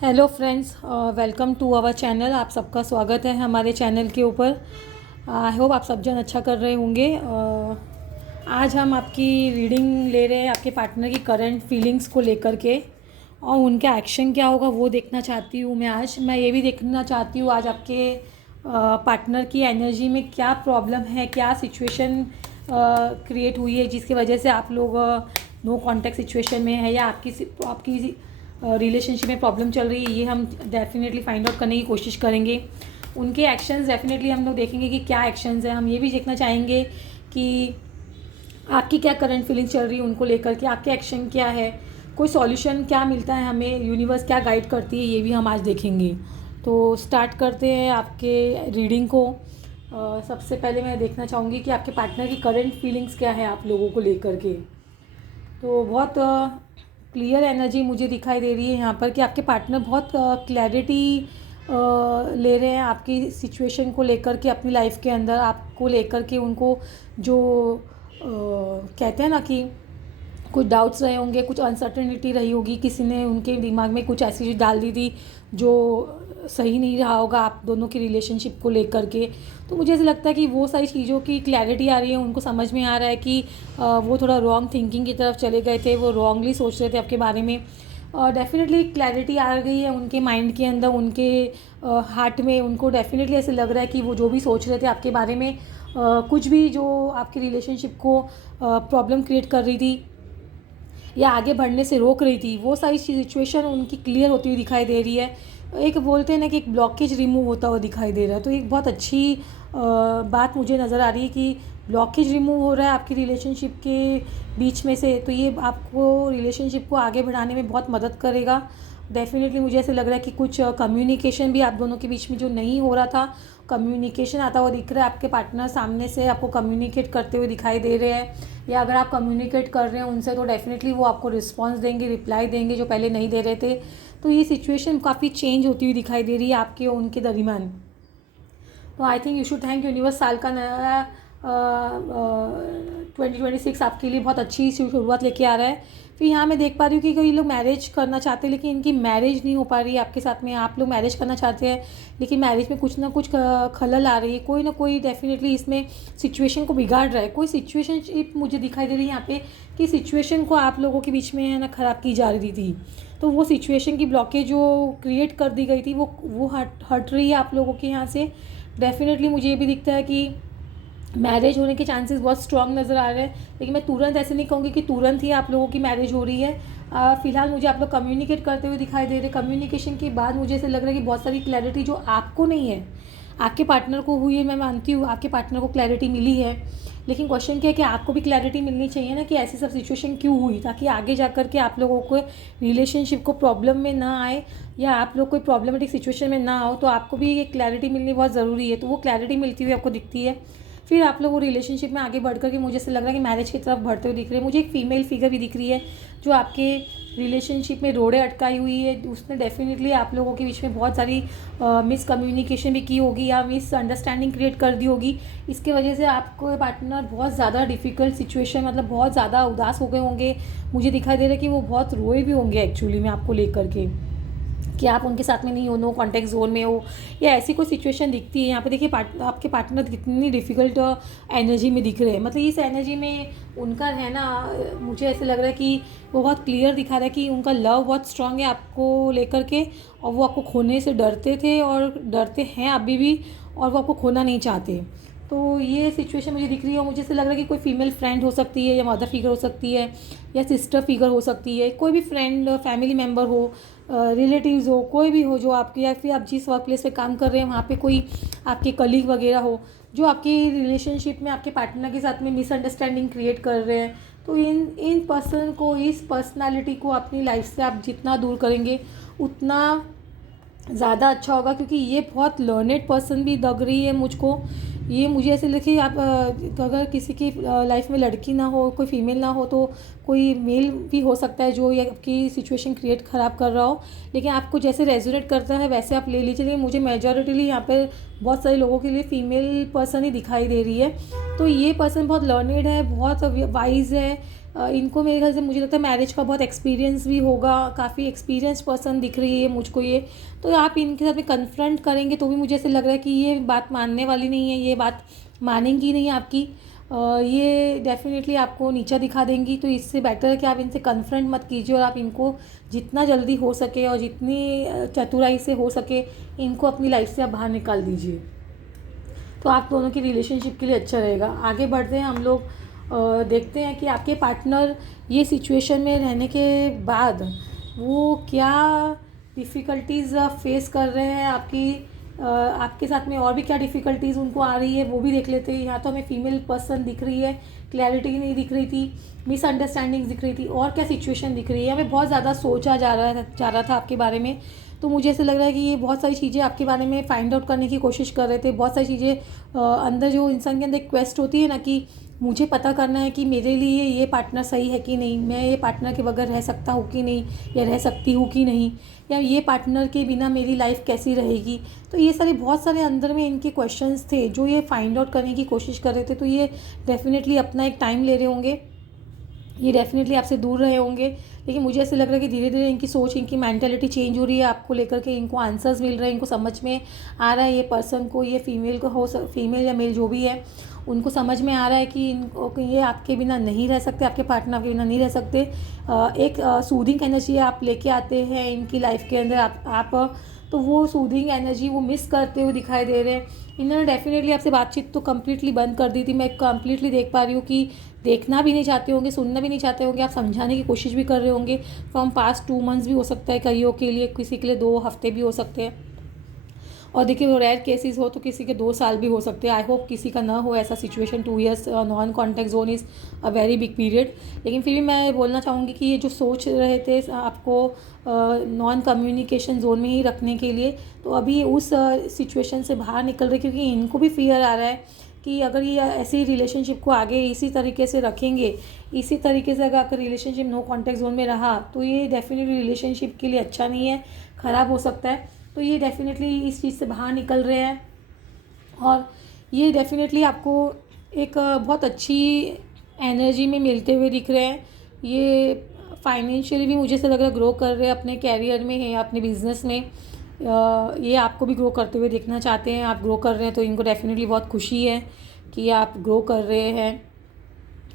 Hello friends, welcome to our channel. आप सबका स्वागत है हमारे चैनल के ऊपर। आई होप आप सब जन अच्छा कर रहे होंगे। आज हम आपकी रीडिंग ले रहे हैं आपके पार्टनर की करंट फीलिंग्स को लेकर के, और उनका एक्शन क्या होगा वो देखना चाहती हूँ। मैं ये भी देखना चाहती हूँ आज आपके पार्टनर की एनर्जी में क्या प्रॉब्लम है, क्या सिचुएशन क्रिएट हुई है जिसकी वजह से आप लोग नो कॉन्टैक्ट सिचुएशन में है, या आपकी रिलेशनशिप में प्रॉब्लम चल रही है। ये हम डेफिनेटली फाइंड आउट करने की कोशिश करेंगे। उनके एक्शंस डेफिनेटली हम लोग देखेंगे कि क्या एक्शंस हैं। हम ये भी देखना चाहेंगे कि आपकी क्या करंट फीलिंग चल रही है उनको लेकर के, आपके एक्शन क्या है, कोई सॉल्यूशन क्या मिलता है हमें, यूनिवर्स क्या गाइड करती है, ये भी हम आज देखेंगे। तो स्टार्ट करते हैं आपके रीडिंग को। सबसे पहले मैं देखना चाहूँगी कि आपके पार्टनर की करंट फीलिंग्स क्या है आप लोगों को लेकर के। तो बहुत क्लियर एनर्जी मुझे दिखाई दे रही है यहाँ पर कि आपके पार्टनर बहुत क्लैरिटी ले रहे हैं आपकी सिचुएशन को लेकर के, अपनी लाइफ के अंदर आपको लेकर के। उनको जो कहते हैं ना कि कुछ डाउट्स रहे होंगे, कुछ अनसर्टेनिटी रही होगी, किसी ने उनके दिमाग में कुछ ऐसी चीज़ डाल दी थी जो सही नहीं रहा होगा आप दोनों की रिलेशनशिप को लेकर के। तो मुझे ऐसा लगता है कि वो सारी चीज़ों की क्लैरिटी आ रही है, उनको समझ में आ रहा है कि वो थोड़ा रॉन्ग थिंकिंग की तरफ चले गए थे, वो रॉन्गली सोच रहे थे आपके बारे में। और डेफिनेटली क्लैरिटी आ गई है उनके माइंड के अंदर, उनके हार्ट में। उनको डेफिनेटली ऐसे लग रहा है कि वो जो भी सोच रहे थे आपके बारे में, कुछ भी जो आपकी रिलेशनशिप को प्रॉब्लम क्रिएट कर रही थी या आगे बढ़ने से रोक रही थी, वो सारी सिचुएशन उनकी क्लियर होती हुई दिखाई दे रही है। एक बोलते हैं ना कि एक ब्लॉकेज रिमूव होता हुआ दिखाई दे रहा है। तो एक बहुत अच्छी बात मुझे नज़र आ रही है कि ब्लॉकेज रिमूव हो रहा है आपकी रिलेशनशिप के बीच में से। तो ये आपको रिलेशनशिप को आगे बढ़ाने में बहुत मदद करेगा। डेफिनेटली मुझे ऐसे लग रहा है कि कुछ कम्युनिकेशन भी आप दोनों के बीच में जो नहीं हो रहा था, कम्युनिकेशन आता हुआ दिख रहा है। आपके पार्टनर सामने से आपको कम्युनिकेट करते हुए दिखाई दे रहे हैं, या अगर आप कम्युनिकेट कर रहे हैं उनसे तो डेफिनेटली वो आपको रिस्पॉन्स देंगे, रिप्लाई देंगे जो पहले नहीं दे रहे थे। तो ये सिचुएशन काफ़ी चेंज होती हुई दिखाई दे रही है आपके और उनके दरमियान। तो I think you should thank universe. साल का नया 2026 आपके लिए बहुत अच्छी शुरुआत लेके आ रहा है। फिर यहाँ मैं देख पा रही हूँ कि कई लोग मैरिज करना चाहते हैं लेकिन इनकी मैरिज नहीं हो पा रही है आपके साथ में। आप लोग मैरिज करना चाहते हैं लेकिन मैरिज में कुछ ना कुछ खलल आ रही है, कोई ना कोई डेफिनेटली इसमें सिचुएशन को बिगाड़ रहा है। कोई सिचुएशनशिप मुझे दिखाई दे रही है यहाँ पे कि सिचुएशन को आप लोगों के बीच में है ना ख़राब की जा रही थी। तो वो सिचुएशन की ब्लॉकेज जो क्रिएट कर दी गई थी वो हट रही है आप लोगों के यहाँ से। डेफिनेटली मुझे ये भी दिखता है कि मैरिज होने के चांसेस बहुत स्ट्रांग नज़र आ रहे हैं, लेकिन मैं तुरंत ऐसे नहीं कहूँगी कि तुरंत ही आप लोगों की मैरिज हो रही है। फ़िलहाल मुझे आप लोग कम्युनिकेट करते हुए दिखाई दे रहे हैं। कम्युनिकेशन के बाद मुझे ऐसे लग रहा है कि बहुत सारी क्लैरिटी जो आपको नहीं है आपके पार्टनर को हुई है। मैं मानती हूँ आपके पार्टनर को क्लैरिटी मिली है, लेकिन क्वेश्चन क्या है कि आपको भी क्लैरिटी मिलनी चाहिए ना कि ऐसी सब सिचुएशन क्यों हुई, ताकि आगे जा कर के आप लोगों को रिलेशनशिप को प्रॉब्लम में ना आए, या आप लोग कोई प्रॉब्लमेटिक सिचुएशन में ना आओ। तो आपको भी ये क्लैरिटी मिलनी बहुत ज़रूरी है। तो वो क्लैरिटी मिलती हुई आपको दिखती है। फिर आप लोग वो रिलेशनशिप में आगे बढ़ कर के मुझे ऐसा लग रहा है कि मैरिज की तरफ बढ़ते हुए दिख रहे हैं। मुझे एक फ़ीमेल फिगर भी दिख रही है जो आपके रिलेशनशिप में रोड़े अटकाई हुई है। उसने डेफिनेटली आप लोगों के बीच में बहुत सारी मिसकम्युनिकेशन भी की होगी या मिसअंडरस्टैंडिंग क्रिएट कर दी होगी। इसके वजह से आपको पार्टनर बहुत ज़्यादा डिफ़िकल्ट सिचुएशन, मतलब बहुत ज़्यादा उदास हो गए होंगे। मुझे दिखाई दे रहा है कि वो बहुत रोए भी होंगे एक्चुअली में आपको लेकर के, कि आप उनके साथ में नहीं हो, नो कॉन्टैक्ट जोन में हो, या ऐसी कोई सिचुएशन दिखती है। यहाँ पे देखिए आपके पार्टनर कितनी डिफ़िकल्ट एनर्जी में दिख रहे हैं। मतलब इस एनर्जी में उनका रहना मुझे ऐसे लग रहा है कि वो बहुत क्लियर दिखा रहा है कि उनका लव बहुत स्ट्रांग है आपको लेकर के, और वो आपको खोने से डरते थे और डरते हैं अभी भी, और वो आपको खोना नहीं चाहते। तो ये सिचुएशन मुझे दिख रही है, और मुझे ऐसे लग रहा है कि कोई फीमेल फ्रेंड हो सकती है, या मदर फिगर हो सकती है, या सिस्टर फिगर हो सकती है। कोई भी फ्रेंड, फैमिली मेम्बर हो, रिलेटिव्स हो, कोई भी हो जो आपके, या फिर आप जिस वर्क प्लेस पे काम कर रहे हैं वहाँ पे कोई आपके कलीग वगैरह हो जो आपकी रिलेशनशिप में आपके पार्टनर के साथ में मिसअंडरस्टैंडिंग क्रिएट कर रहे हैं। तो इन पर्सन को, इस पर्सनालिटी को अपनी लाइफ से आप जितना दूर करेंगे उतना ज़्यादा अच्छा होगा, क्योंकि ये बहुत लर्नेड पर्सन भी लग रही है मुझको। ये मुझे ऐसे लगे आप अगर किसी की लाइफ में लड़की ना हो, कोई फीमेल ना हो, तो कोई मेल भी हो सकता है जो ये आपकी सिचुएशन क्रिएट ख़राब कर रहा हो। लेकिन आपको जैसे रेजोनेट करता है वैसे आप ले लीजिए। लेकिन मुझे मेजॉरिटीली यहाँ पर बहुत सारे लोगों के लिए फ़ीमेल पर्सन ही दिखाई दे रही है। तो ये पर्सन बहुत लर्नेड है, बहुत वाइज है, इनको मेरे ख्याल से मुझे लगता है मैरिज का बहुत एक्सपीरियंस भी होगा, काफ़ी एक्सपीरियंस पर्सन दिख रही है मुझको ये। तो आप इनके साथ में कन्फ्रंट करेंगे तो भी मुझे ऐसे लग रहा है कि ये बात मानने वाली नहीं है, ये बात मानेंगी नहीं आपकी। ये डेफ़िनेटली आपको नीचा दिखा देंगी। तो इससे बेटर है कि आप इनसे कन्फ्रंट मत कीजिए और आप इनको जितना जल्दी हो सके और जितनी चतुराई से हो सके इनको अपनी लाइफ से आप बाहर निकाल दीजिए, तो आप दोनों की रिलेशनशिप के लिए अच्छा रहेगा। आगे बढ़ते हैं हम लोग, देखते हैं कि आपके पार्टनर ये सिचुएशन में रहने के बाद वो क्या डिफ़िकल्टीज़ फेस कर रहे हैं, आपके साथ में और भी क्या डिफ़िकल्टीज़ उनको आ रही है वो भी देख लेते हैं। यहाँ तो हमें फीमेल पर्सन दिख रही है, क्लैरिटी नहीं दिख रही थी, मिसअंडरस्टैंडिंग्स दिख रही थी, और क्या सिचुएशन दिख रही है। हमें बहुत ज़्यादा सोचा जा रहा था आपके बारे में। तो मुझे ऐसे लग रहा है कि ये बहुत सारी चीज़ें आपके बारे में फाइंड आउट करने की कोशिश कर रहे थे। बहुत सारी चीज़ें अंदर, जो इंसान के अंदर एक क्वेस्ट होती है ना कि मुझे पता करना है कि मेरे लिए ये पार्टनर सही है कि नहीं, मैं ये पार्टनर के बगैर रह सकता हूँ कि नहीं, या रह सकती हूँ कि नहीं, या ये पार्टनर के बिना मेरी लाइफ कैसी रहेगी। तो ये सारे बहुत सारे अंदर में इनके क्वेश्चंस थे जो ये फाइंड आउट करने की कोशिश कर रहे थे। तो ये डेफिनेटली अपना एक टाइम ले रहे होंगे, ये डेफिनेटली आपसे दूर रहे होंगे। लेकिन मुझे ऐसे लग रहा है कि धीरे धीरे इनकी सोच, इनकी मेंटालिटी चेंज हो रही है आपको लेकर के। इनको आंसर्स मिल रहे हैं, इनको समझ में आ रहा है ये पर्सन को, ये फीमेल को फीमेल या मेल जो भी है, उनको समझ में आ रहा है कि इनको ये आपके बिना नहीं रह सकते, आपके पार्टनर आपके बिना नहीं रह सकते। एक सूदिंग एनर्जी आप लेके आते हैं इनकी लाइफ के अंदर, आप तो वो सूदिंग एनर्जी वो मिस करते हुए दिखाई दे रहे हैं। इन्होंने डेफिनेटली आपसे बातचीत तो कम्प्लीटली बंद कर दी थी। मैं कम्प्लीटली देख पा रही हूँ कि देखना भी नहीं चाहते होंगे, सुनना भी नहीं चाहते होंगे, आप समझाने की कोशिश भी कर रहे होंगे। फ्रॉम पास्ट 2 मंथ्स भी हो सकता है कईयों के लिए, किसी के लिए 2 हफ्ते भी हो सकते हैं, और देखिए वो रेयर केसेस हो तो किसी के 2 साल भी हो सकते हैं। आई होप किसी का ना हो ऐसा situation. 2 years non contact zone is a very big period. लेकिन फिर भी मैं बोलना चाहूँगी कि ये जो सोच रहे थे आपको नॉन कम्युनिकेशन जोन में ही रखने के लिए, तो अभी उस सिचुएशन से बाहर निकल रहे, क्योंकि इनको भी फियर आ रहा है कि अगर ये ऐसी रिलेशनशिप को आगे इसी तरीके से रखेंगे, इसी तरीके से अगर रिलेशनशिप नो कॉन्टैक्ट जोन में रहा तो ये डेफिनेटली रिलेशनशिप के लिए अच्छा नहीं है, ख़राब हो सकता है। तो ये डेफिनेटली इस चीज़ से बाहर निकल रहे हैं, और ये डेफिनेटली आपको एक बहुत अच्छी एनर्जी में मिलते हुए दिख रहे हैं। ये फाइनेंशियली भी मुझे ऐसा लग रहा है ग्रो कर रहे हैं, अपने कैरियर में है, अपने बिजनेस में। ये आपको भी ग्रो करते हुए देखना चाहते हैं। आप ग्रो कर रहे हैं तो इनको डेफिनेटली बहुत खुशी है कि आप ग्रो कर रहे हैं,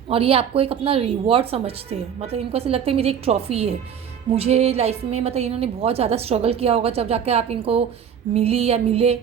और ये आपको एक अपना रिवॉर्ड समझते हैं। मतलब इनको ऐसे लगता है मेरी एक ट्रॉफ़ी है, मुझे लाइफ में, मतलब इन्होंने बहुत ज़्यादा स्ट्रगल किया होगा जब जाके आप इनको मिली या मिले,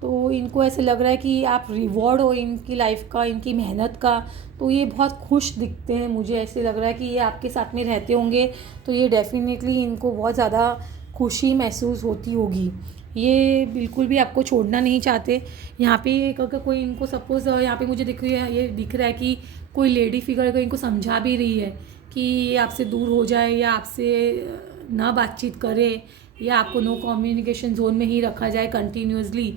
तो इनको ऐसे लग रहा है कि आप रिवॉर्ड हो इनकी लाइफ का, इनकी मेहनत का। तो ये बहुत खुश दिखते हैं, मुझे ऐसे लग रहा है कि ये आपके साथ में रहते होंगे तो ये डेफिनेटली इनको बहुत ज़्यादा खुशी महसूस होती होगी। ये बिल्कुल भी आपको छोड़ना नहीं चाहते। यहाँ पे अगर कोई इनको सपोज़ यहाँ पे मुझे दिख रही है, ये दिख रहा है कि कोई लेडी फिगर अगर इनको समझा भी रही है कि ये आपसे दूर हो जाए या आपसे ना बातचीत करे या आपको नो कम्युनिकेशन जोन में ही रखा जाए कंटिन्यूसली,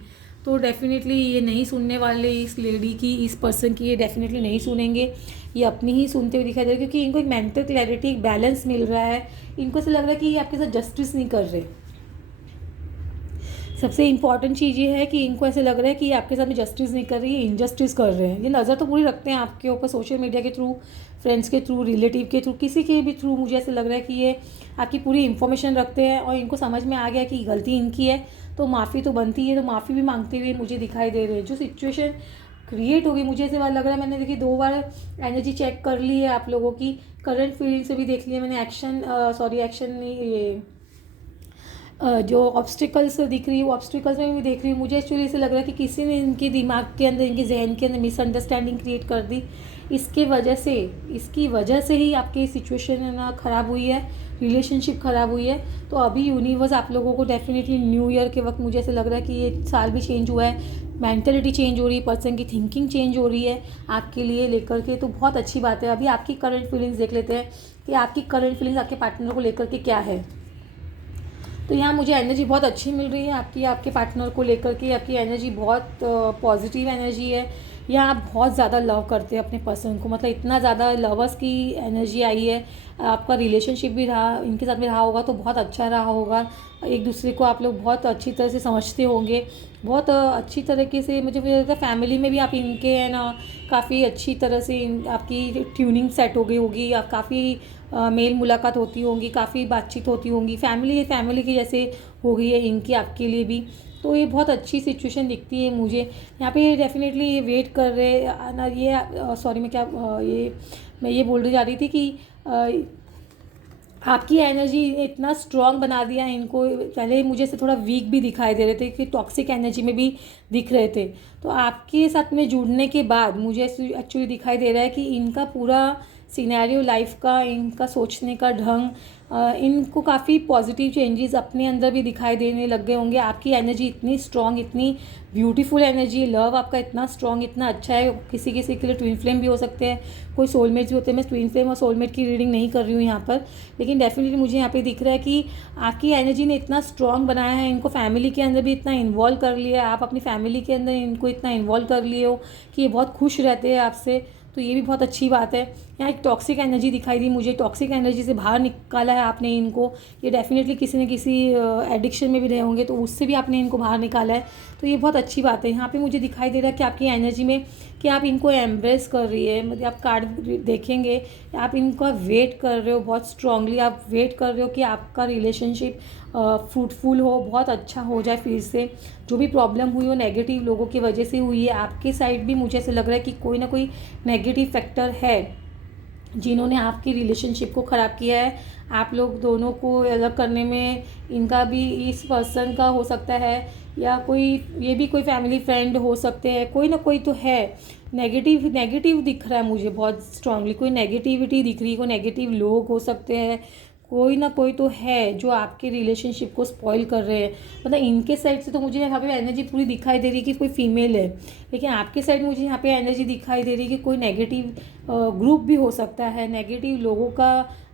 तो डेफिनेटली ये नहीं सुनने वाले इस लेडी की, इस पर्सन की, ये डेफिनेटली नहीं सुनेंगे। ये अपनी ही सुनते हुए दिखाई दे रहे, क्योंकि इनको एक मेंटल क्लैरिटी, एक बैलेंस मिल रहा है। इनको ऐसा लग रहा है कि ये आपके साथ जस्टिस नहीं कर रहे। सबसे इम्पॉर्टेंट चीज़ ये है कि इनको ऐसे लग रहा है कि ये आपके साथ में जस्टिस नहीं कर रही है, इनजस्टिस कर रहे हैं। ये नज़र तो पूरी रखते हैं आपके ऊपर, सोशल मीडिया के थ्रू, फ्रेंड्स के थ्रू, रिलेटिव के थ्रू, किसी के भी थ्रू। मुझे ऐसे लग रहा है कि ये आपकी पूरी इन्फॉर्मेशन रखते हैं, और इनको समझ में आ गया कि गलती इनकी है तो माफ़ी तो बनती है, तो माफ़ी भी मांगते हुए मुझे दिखाई दे रहे हैं। जो सिचुएशन क्रिएट होगी, मुझे ऐसे बार लग रहा है, मैंने देखिए 2 बार एनर्जी चेक कर ली है आप लोगों की, करंट फीलिंग से भी देख लिया मैंने, एक्शन नहीं, ये जो ऑब्स्टिकल्स दिख रही है वो ऑब्स्टिकल्स में भी देख रही हूँ। मुझे एक्चुअली ऐसे लग रहा है कि किसी ने इनके दिमाग के अंदर, इनके जहन के अंदर मिसअंडरस्टैंडिंग क्रिएट कर दी। इसकी वजह से ही आपकी सिचुएशन है ना ख़राब हुई है, रिलेशनशिप ख़राब हुई है। तो अभी यूनिवर्स आप लोगों को डेफिनेटली न्यू ईयर के वक्त मुझे ऐसे लग रहा है कि ये साल भी चेंज हुआ है, मेंटलिटी चेंज हो रही है, पर्सन की थिंकिंग चेंज हो रही है आपके लिए लेकर के। तो बहुत अच्छी बात है। अभी आपकी करंट फीलिंग्स देख लेते हैं कि आपकी करंट फीलिंग्स आपके पार्टनर को लेकर के क्या है। तो यहाँ मुझे एनर्जी बहुत अच्छी मिल रही है आपकी, आपके पार्टनर को लेकर के। आपकी एनर्जी बहुत पॉजिटिव एनर्जी है। या आप बहुत ज़्यादा लव करते हैं अपने पर्सन को, मतलब इतना ज़्यादा लवर्स की एनर्जी आई है। आपका रिलेशनशिप भी रहा इनके साथ में रहा होगा तो बहुत अच्छा रहा होगा। एक दूसरे को आप लोग बहुत अच्छी तरह से समझते होंगे, बहुत अच्छी तरीके से। मुझे लगता है फैमिली में भी आप इनके है ना काफ़ी अच्छी तरह से आपकी ट्यूनिंग सेट हो गई होगी, आप काफ़ी मेल मुलाकात होती होंगी, काफ़ी बातचीत होती होंगी, फैमिली फैमिली की जैसे हो गई है इनकी आपके लिए भी। तो ये बहुत अच्छी सिचुएशन दिखती है मुझे यहाँ पे। ये डेफिनेटली ये वेट कर रहे ना, ये सॉरी मैं ये बोल जा रही थी कि आपकी एनर्जी इतना स्ट्रॉन्ग बना दिया है इनको। पहले मुझे से थोड़ा वीक भी दिखाई दे रहे थे कि टॉक्सिक एनर्जी में भी दिख रहे थे, तो आपके साथ में जुड़ने के बाद मुझे एक्चुअली दिखाई दे रहा है कि इनका पूरा सिनेरियो लाइफ का, इनका सोचने का ढंग, इनको काफ़ी पॉजिटिव चेंजेस अपने अंदर भी दिखाई देने लग गए होंगे। आपकी एनर्जी इतनी स्ट्रॉन्ग, इतनी ब्यूटीफुल एनर्जी, लव आपका इतना स्ट्रॉन्ग, इतना अच्छा है। किसी किसी के लिए ट्विन फ्लेम भी हो सकते हैं, कोई सोलमेट्स भी होते हैं। मैं ट्विन फ्लेम और सोलमेट की रीडिंग नहीं कर रही हूँ यहाँ पर, लेकिन डेफिनेटली मुझे यहाँ पे दिख रहा है कि आपकी एनर्जी ने इतना स्ट्रॉन्ग बनाया है इनको, फैमिली के अंदर भी इतना इन्वॉल्व कर लिया है, आप अपनी फैमिली के अंदर इनको इतना इन्वॉल्व कर लिए हो कि ये बहुत खुश रहते हैं आपसे। तो ये भी बहुत अच्छी बात है। यहाँ एक टॉक्सिक एनर्जी दिखाई दी मुझे, टॉक्सिक एनर्जी से बाहर निकाला है आपने इनको। ये डेफिनेटली किसी न किसी एडिक्शन में भी रहे होंगे, तो उससे भी आपने इनको बाहर निकाला है। तो ये बहुत अच्छी बात है। यहाँ पे मुझे दिखाई दे रहा है कि आपकी एनर्जी में कि आप इनको एम्ब्रेस कर रही है। मतलब आप कार्ड देखेंगे, आप इनका वेट कर रहे हो बहुत स्ट्रांगली, आप वेट कर रहे हो कि आपका रिलेशनशिप फ्रूटफुल हो, बहुत अच्छा हो जाए फिर से। जो भी प्रॉब्लम हुई हो नेगेटिव लोगों की वजह से हुई है, आपके साइड भी मुझे ऐसे लग रहा है कि कोई ना कोई नेगेटिव फैक्टर है जिन्होंने आपकी रिलेशनशिप को ख़राब किया है। आप लोग दोनों को अलग करने में इनका भी, इस पर्सन का हो सकता है, या कोई ये भी कोई फैमिली फ्रेंड हो सकते हैं, कोई ना कोई तो है। नेगेटिव नेगेटिव दिख रहा है मुझे बहुत स्ट्रांगली, कोई नेगेटिविटी दिख रही है, कोई नेगेटिव लोग हो सकते हैं, कोई ना कोई तो है जो आपके रिलेशनशिप को स्पॉइल कर रहे हैं। मतलब इनके साइड से तो मुझे यहाँ पे एनर्जी पूरी दिखाई दे रही है कि कोई फीमेल है, लेकिन आपके साइड मुझे यहाँ पे एनर्जी दिखाई दे रही है कि कोई नेगेटिव ग्रुप भी हो सकता है, नेगेटिव लोगों का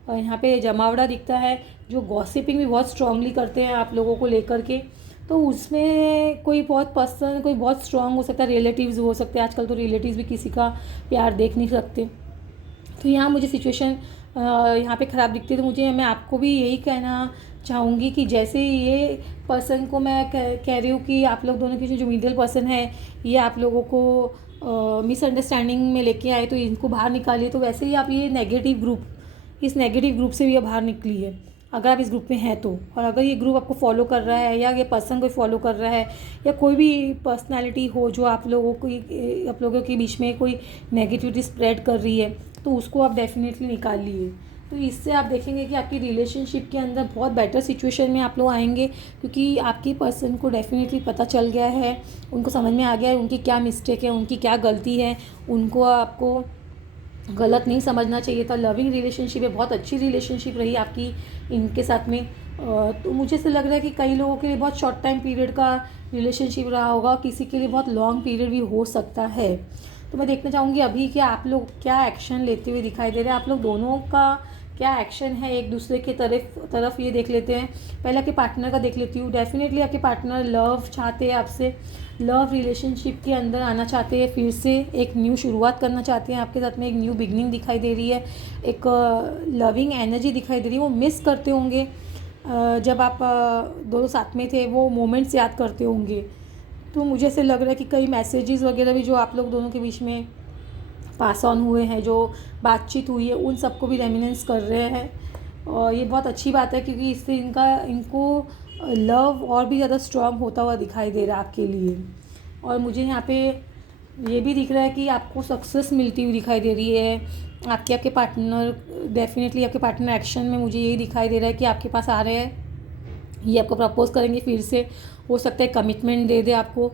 यहाँ पे जमावड़ा दिखता है, जो गॉसिपिंग भी बहुत स्ट्रांगली करते हैं आप लोगों को लेकर के। तो उसमें कोई बहुत पर्सन, कोई बहुत स्ट्रांग हो सकता है, रिलेटिव्स हो सकते हैं। आजकल तो रिलेटिव्स भी किसी का प्यार देख नहीं सकते। तो यहाँ मुझे सिचुएशन यहाँ पे ख़राब दिखती है। तो मैं आपको भी यही कहना चाहूँगी कि जैसे ये पर्सन को मैं कह रही हूँ कि आप लोग दोनों की जो मिडिल पर्सन है, ये आप लोगों को मिसअंडरस्टैंडिंग में लेके आए तो इनको बाहर निकालिए, तो वैसे ही आप ये नेगेटिव ग्रुप, इस नेगेटिव ग्रुप से भी आप बाहर निकलिए अगर आप इस ग्रुप में हैं तो। और अगर ये ग्रुप आपको फॉलो कर रहा है, या ये पर्सन को फॉलो कर रहा है, या कोई भी पर्सनालिटी हो जो आप लोगों के बीच में कोई नेगेटिविटी स्प्रेड कर रही है, तो उसको आप डेफिनेटली निकाल लिए। तो इससे आप देखेंगे कि आपकी रिलेशनशिप के अंदर बहुत बेटर सिचुएशन में आप लोग आएंगे, क्योंकि आपकी पर्सन को डेफिनेटली पता चल गया है, उनको समझ में आ गया है उनकी क्या मिस्टेक है, उनकी क्या गलती है। उनको आपको गलत नहीं समझना चाहिए था। लविंग रिलेशनशिप है, बहुत अच्छी रिलेशनशिप रही आपकी इनके साथ में। तो मुझे से लग रहा है कि कई लोगों के लिए बहुत शॉर्ट टाइम पीरियड का रिलेशनशिप रहा होगा, किसी के लिए बहुत लॉन्ग पीरियड भी हो सकता है। तो मैं देखना चाहूँगी अभी कि आप लोग क्या एक्शन लेते हुए दिखाई दे रहे हैं, आप लोग दोनों का क्या एक्शन है एक दूसरे के तरफ ये देख लेते हैं। पहले आपके पार्टनर का देख लेती हूँ। डेफिनेटली आपके पार्टनर लव चाहते हैं आपसे, लव रिलेशनशिप के अंदर आना चाहते हैं, फिर से एक न्यू शुरुआत करना चाहते हैं आपके साथ में, एक न्यू बिगनिंग दिखाई दे रही है, एक लविंग एनर्जी दिखाई दे रही है। वो मिस करते होंगे जब आप दोनों साथ में थे, वो मोमेंट्स याद करते होंगे। तो मुझे ऐसे लग रहा है कि कई मैसेजेस वगैरह भी जो आप लोग दोनों के बीच में पास ऑन हुए हैं, जो बातचीत हुई है, उन सबको भी रेमिनेंस कर रहे हैं। और ये बहुत अच्छी बात है, क्योंकि इससे इनको लव और भी ज़्यादा स्ट्रॉन्ग होता हुआ दिखाई दे रहा है आपके लिए। और मुझे यहाँ पे ये भी दिख रहा है कि आपको सक्सेस मिलती हुई दिखाई दे रही है। आपके पार्टनर, डेफिनेटली आपके पार्टनर एक्शन में मुझे यही दिखाई दे रहा है कि आपके पास आ रहे हैं, ये आपको प्रपोज़ करेंगे फिर से। हो सकता है कमिटमेंट दे दे आपको।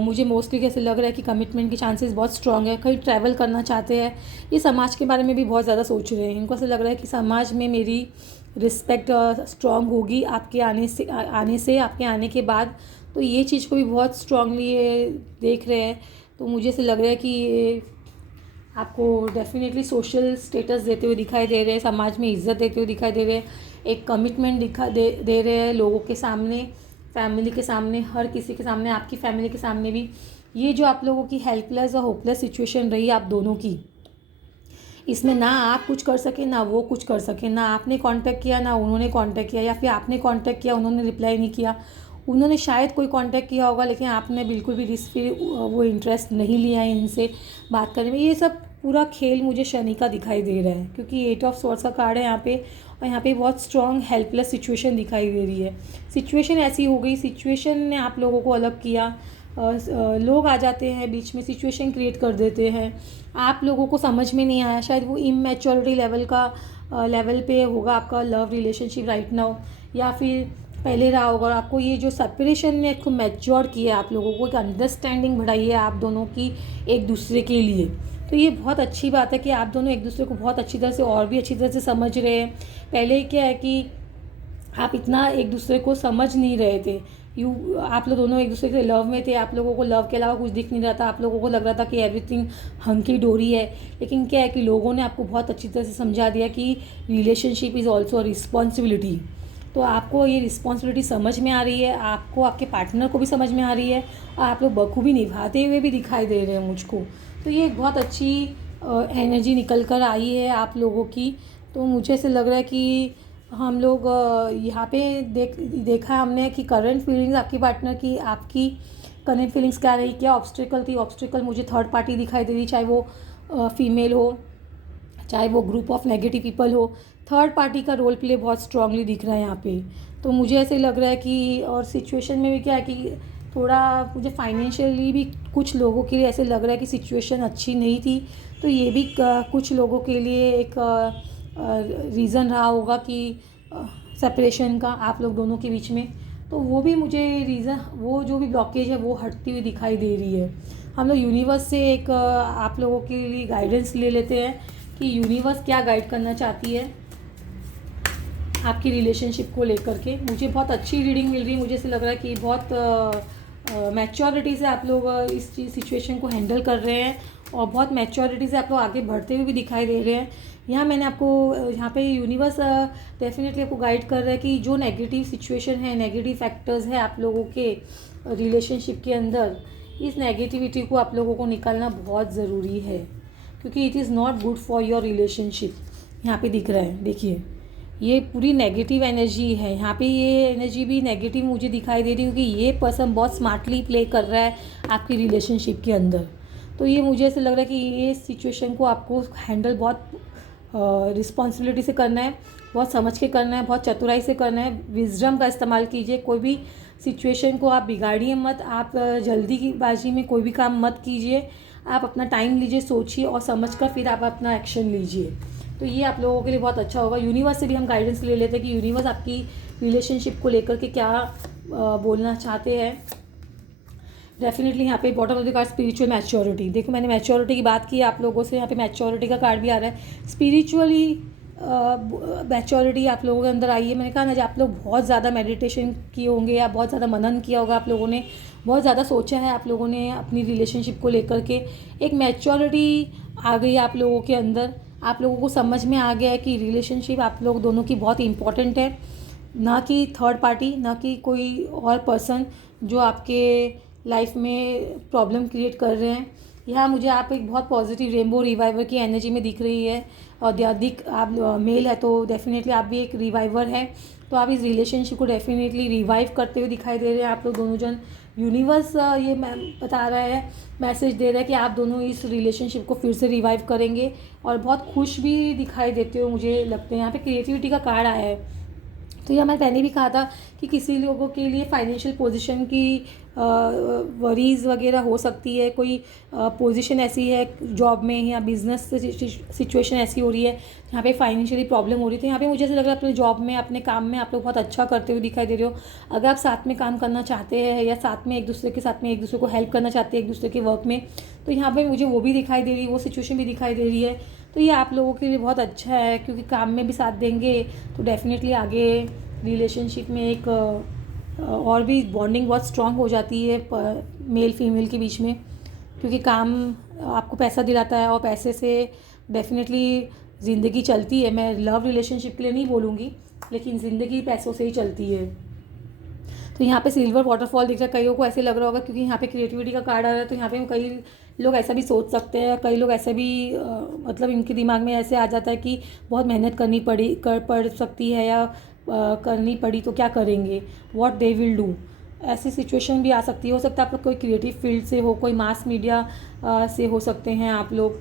मुझे मोस्टली कैसे लग रहा है कि कमिटमेंट के चांसेस बहुत स्ट्रॉन्ग है। कहीं ट्रैवल करना चाहते हैं, ये समाज के बारे में भी बहुत ज़्यादा सोच रहे हैं। इनको ऐसा लग रहा है कि समाज में मेरी रिस्पेक्ट स्ट्रॉन्ग होगी आपके आने से आपके आने के बाद। तो ये चीज़ को भी बहुत स्ट्रांगली देख रहे हैं। तो मुझे ऐसे लग रहा है कि ये आपको डेफिनेटली सोशल स्टेटस देते हुए दिखाई दे रहे हैं, समाज में इज्जत देते हुए दिखाई दे रहे हैं, एक कमिटमेंट दे रहे हैं लोगों के सामने, फैमिली के सामने, हर किसी के सामने, आपकी फैमिली के सामने भी। ये जो आप लोगों की हेल्पलेस और होपलेस सिचुएशन रही आप दोनों की, इसमें ना आप कुछ कर सके ना वो कुछ कर सके, ना आपने कांटेक्ट किया ना उन्होंने कांटेक्ट किया, या फिर आपने कांटेक्ट किया उन्होंने रिप्लाई नहीं किया। उन्होंने शायद कोई कांटेक्ट किया होगा लेकिन आपने बिल्कुल भी वो इंटरेस्ट नहीं लिया है इनसे बात करने में। ये सब पूरा खेल मुझे शनि का दिखाई दे रहा है, क्योंकि 8 ऑफ स्वॉर्ड्स का कार्ड है यहाँ पे, और यहाँ पे बहुत स्ट्रॉन्ग हेल्पलेस सिचुएशन दिखाई दे रही है। सिचुएशन ऐसी हो गई, सिचुएशन ने आप लोगों को अलग किया, लोग आ जाते हैं बीच में, सिचुएशन क्रिएट कर देते हैं, आप लोगों को समझ में नहीं आया, शायद वो इमेच्योरिटी लेवल पे होगा आपका लव रिलेशनशिप राइट नाउ, या फिर पहले रहा होगा। और आपको ये जो सेपरेशन ने खूब मैच्योर किया है, आप लोगों को एक अंडरस्टैंडिंग बढ़ाई है आप दोनों की एक दूसरे के लिए। तो ये बहुत अच्छी बात है कि आप दोनों एक दूसरे को बहुत अच्छी तरह से और भी अच्छी तरह से समझ रहे हैं। पहले क्या है कि आप इतना एक दूसरे को समझ नहीं रहे थे, आप लोग दोनों एक दूसरे के लव में थे, आप लोगों को लव के अलावा कुछ दिख नहीं रहा था, आप लोगों को लग रहा था कि एवरीथिंग हंकी डोरी है। लेकिन क्या है कि लोगों ने आपको बहुत अच्छी तरह से समझा दिया कि रिलेशनशिप इज़ ऑल्सो रिस्पॉन्सिबिलिटी। तो आपको ये रिस्पॉन्सिबिलिटी समझ में आ रही है, आपको आपके पार्टनर को भी समझ में आ रही है, और आप लोग बखूबी निभाते हुए भी दिखाई दे रहे हैं मुझको। तो ये एक बहुत अच्छी एनर्जी निकल कर आई है आप लोगों की। तो मुझे ऐसे लग रहा है कि हम लोग यहाँ पे देखा हमने कि करंट फीलिंग्स आपकी पार्टनर की, आपकी करंट फीलिंग्स क्या रही, क्या ऑब्स्टिकल थी। ऑब्स्टिकल मुझे थर्ड पार्टी दिखाई दे रही, चाहे वो फीमेल हो, चाहे वो ग्रुप ऑफ नेगेटिव पीपल हो। थर्ड पार्टी का रोल प्ले बहुत स्ट्रांगली दिख रहा है यहाँ पे। तो मुझे ऐसे लग रहा है कि, और सिचुएशन में भी क्या है कि थोड़ा मुझे फाइनेंशियली भी कुछ लोगों के लिए ऐसे लग रहा है कि सिचुएशन अच्छी नहीं थी। तो ये भी कुछ लोगों के लिए एक रीज़न रहा होगा कि सेपरेशन का आप लोग दोनों के बीच में। तो वो भी मुझे रीज़न, वो जो भी ब्लॉकेज है वो हटती हुई दिखाई दे रही है। हम लोग यूनिवर्स से एक आप लोगों के लिए गाइडेंस ले लेते हैं कि यूनिवर्स क्या गाइड करना चाहती है आपकी रिलेशनशिप को लेकर के। मुझे बहुत अच्छी रीडिंग मिल रही है, मुझे ऐसे लग रहा है कि बहुत मैच्योरिटी से आप लोग इस सिचुएशन को हैंडल कर रहे हैं, और बहुत मैच्योरिटी से आप लोग आगे बढ़ते हुए भी दिखाई दे रहे हैं। यहाँ मैंने आपको यहाँ पे यूनिवर्स डेफिनेटली आपको गाइड कर रहा है कि जो नेगेटिव सिचुएशन है, नेगेटिव फैक्टर्स है आप लोगों के रिलेशनशिप के अंदर, इस नेगेटिविटी को आप लोगों को निकालना बहुत ज़रूरी है, क्योंकि it is not good for your relationship. यहाँ पे दिख रहा है, देखिए ये पूरी नेगेटिव एनर्जी है। यहाँ पे ये एनर्जी भी नेगेटिव मुझे दिखाई दे रही है, क्योंकि ये पर्सन बहुत स्मार्टली प्ले कर रहा है आपकी रिलेशनशिप के अंदर। तो ये मुझे ऐसे लग रहा है कि ये सिचुएशन को आपको हैंडल बहुत रिस्पॉन्सिबिलिटी से करना है, बहुत समझ के करना है, बहुत चतुराई से करना है। विजडम का इस्तेमाल कीजिए, कोई भी सिचुएशन को आप बिगाड़िए मत, आप जल्दी की बाजी में कोई भी काम मत कीजिए, आप अपना टाइम लीजिए, सोचिए और समझ कर फिर आप अपना एक्शन लीजिए। तो ये आप लोगों के लिए बहुत अच्छा होगा। यूनिवर्स से भी हम गाइडेंस ले लेते हैं कि यूनिवर्स आपकी रिलेशनशिप को लेकर के क्या बोलना चाहते हैं। डेफिनेटली यहाँ पे bottom of the card spiritual maturity. देखो मैंने मैच्योरिटी की बात की आप लोगों से, यहाँ पे मैच्योरिटी का कार्ड भी आ रहा है। स्पिरिचुअली मैच्योरिटी आप लोगों के अंदर आई है। मैंने कहा ना जब आप लोग बहुत ज़्यादा मेडिटेशन किए होंगे या बहुत ज़्यादा मनन किया होगा, आप लोगों ने बहुत ज़्यादा सोचा है आप लोगों ने अपनी रिलेशनशिप को लेकर के, एक मैच्योरिटी आ गई आप लोगों के अंदर। आप लोगों को समझ में आ गया है कि रिलेशनशिप आप लोग दोनों की बहुत इंपॉर्टेंट है, ना कि थर्ड पार्टी, ना कि कोई और पर्सन जो आपके लाइफ में प्रॉब्लम क्रिएट कर रहे हैं। यहाँ मुझे आप एक बहुत पॉजिटिव रेनबो रिवाइवर की एनर्जी में दिख रही है, और अधिक आप मेल है तो डेफिनेटली आप भी एक रिवाइवर है। तो आप इस रिलेशनशिप को डेफिनेटली रिवाइव करते हुए दिखाई दे रहे हैं आप लोग दोनों जन। यूनिवर्स ये बता रहा है, मैसेज दे रहा है कि आप दोनों इस रिलेशनशिप को फिर से रिवाइव करेंगे, और बहुत खुश भी दिखाई देते हो मुझे लगते हैं। यहाँ पे क्रिएटिविटी का कार्ड आया है। तो ये मैंने पहले भी कहा था कि किसी लोगों के लिए फाइनेंशियल पोजीशन की वरीज़ वगैरह हो सकती है, कोई पोजीशन ऐसी है जॉब में या बिजनेस सिचुएशन ऐसी हो रही है यहाँ पे फाइनेंशियली प्रॉब्लम हो रही थी। यहाँ पे मुझे ऐसा लग रहा है अपने जॉब में, अपने काम में आप लोग बहुत अच्छा करते हुए दिखाई दे रहे हो। अगर आप साथ में काम करना चाहते हैं या साथ में एक दूसरे के साथ में एक दूसरे को हेल्प करना चाहते हैं एक दूसरे के वर्क में, तो यहाँ पर मुझे वो भी दिखाई दे रही है, वो सिचुएशन भी दिखाई दे रही है। तो ये आप लोगों के लिए बहुत अच्छा है, क्योंकि काम में भी साथ देंगे तो डेफिनेटली आगे रिलेशनशिप में एक और भी बॉन्डिंग बहुत स्ट्रांग हो जाती है मेल फीमेल के बीच में, क्योंकि काम आपको पैसा दिलाता है और पैसे से डेफिनेटली ज़िंदगी चलती है। मैं लव रिलेशनशिप के लिए नहीं बोलूँगी, लेकिन ज़िंदगी पैसों से ही चलती है। तो यहाँ पे सिल्वर वाटरफॉल दिख रहा है, कईयों को ऐसे लग रहा होगा क्योंकि यहाँ पे क्रिएटिविटी का कार्ड आ रहा है, तो यहाँ पे कई लोग ऐसा भी सोच सकते हैं, कई लोग ऐसे भी मतलब इनके दिमाग में ऐसे आ जाता है कि बहुत मेहनत करनी पड़ सकती है, या करनी पड़ी तो क्या करेंगे, व्हाट दे विल डू। ऐसी सिचुएशन भी आ सकती है। हो सकता है आप लोग कोई क्रिएटिव फील्ड से हो, कोई मास मीडिया से हो सकते हैं आप लोग,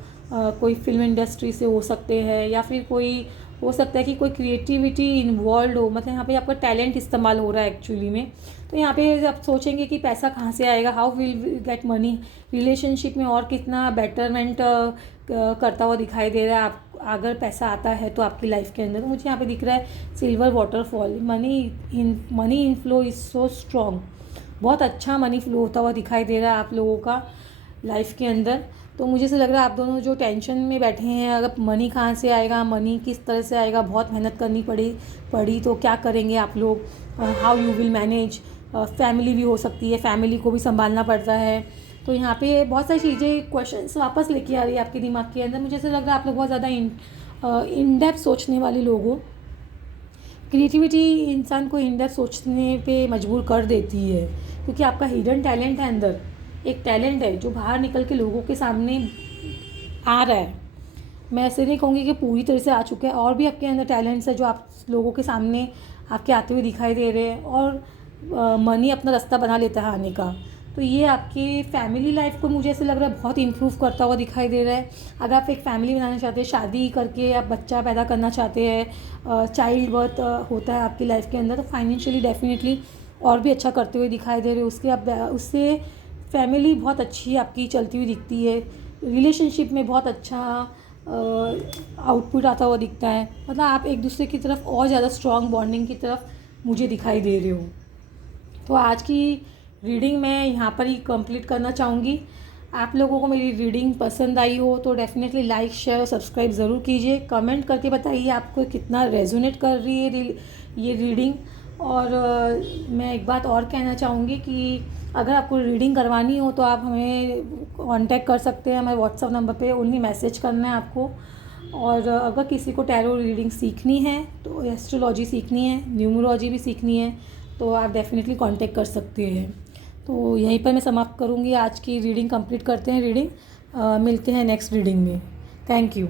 कोई फिल्म इंडस्ट्री से हो सकते हैं, या फिर कोई हो सकता है कि कोई क्रिएटिविटी इन्वॉल्व हो, मतलब यहाँ पे आपका टैलेंट इस्तेमाल हो रहा है एक्चुअली में। तो यहाँ पे आप सोचेंगे कि पैसा कहाँ से आएगा, how will get money. Relationship में और कितना बेटरमेंट करता हुआ दिखाई दे रहा है आप, अगर पैसा आता है तो आपकी लाइफ के अंदर। तो मुझे यहाँ पे दिख रहा है silver waterfall, money inflow is so strong. बहुत अच्छा मनी फ्लो होता हुआ दिखाई दे रहा है आप लोगों का लाइफ के अंदर। तो मुझे से लग रहा है आप दोनों जो टेंशन में बैठे हैं, अगर मनी कहाँ से आएगा, मनी किस तरह से आएगा, बहुत मेहनत करनी पड़ी तो क्या करेंगे आप लोग, how you will manage. Family भी हो सकती है, फैमिली को भी संभालना पड़ता है। तो यहाँ पे बहुत सारी चीज़ें, क्वेश्चंस वापस लेके आ रही है आपके दिमाग के अंदर। मुझे ऐसा लग रहा है आप लोग बहुत ज़्यादा इन डेप्थ सोचने वाले लोग हो। क्रिएटिविटी इंसान को इन डेप्थ सोचने पे मजबूर कर देती है, क्योंकि आपका हिडन टैलेंट है अंदर, एक टैलेंट है जो बाहर निकल के लोगों के सामने आ रहा है। मैं ऐसे नहीं कहूँगी कि पूरी तरह से आ चुका है, और भी आपके अंदर टैलेंट्स है जो आप लोगों के सामने आपके आते हुए दिखाई दे रहे हैं, और मनी अपना रास्ता बना लेता है आने का। तो ये आपकी फैमिली लाइफ को मुझे ऐसे लग रहा है बहुत इम्प्रूव करता हुआ दिखाई दे रहा है। अगर आप एक फैमिली बनाना चाहते हैं, शादी करके आप बच्चा पैदा करना चाहते हैं, चाइल्ड बर्थ होता है आपकी लाइफ के अंदर, तो फाइनेंशियली डेफिनेटली और भी अच्छा करते हुए दिखाई दे रहे हो। उससे फैमिली बहुत अच्छी आपकी चलती हुई दिखती है, रिलेशनशिप में बहुत अच्छा आउटपुट आता हुआ दिखता है। मतलब आप एक दूसरे की तरफ और ज़्यादा स्ट्रॉन्ग बॉन्डिंग की तरफ मुझे दिखाई दे रहे हो। तो आज की रीडिंग मैं यहाँ पर ही कंप्लीट करना चाहूँगी। आप लोगों को मेरी रीडिंग पसंद आई हो तो डेफिनेटली लाइक शेयर और सब्सक्राइब ज़रूर कीजिए। कमेंट करके बताइए आपको कितना रेजोनेट कर रही है ये रीडिंग। और मैं एक बात और कहना चाहूँगी कि अगर आपको रीडिंग करवानी हो तो आप हमें कांटेक्ट कर सकते हैं हमारे व्हाट्सअप नंबर पे, ओनली मैसेज करना है आपको। और अगर किसी को टैरो रीडिंग सीखनी है, तो एस्ट्रोलॉजी सीखनी है, न्यूमरोलॉजी भी सीखनी है, तो आप डेफिनेटली कांटेक्ट कर सकते हैं। तो यहीं पर मैं समाप्त करूँगी आज की रीडिंग। कंप्लीट करते हैं रीडिंग, मिलते हैं नेक्स्ट रीडिंग में। Thank you.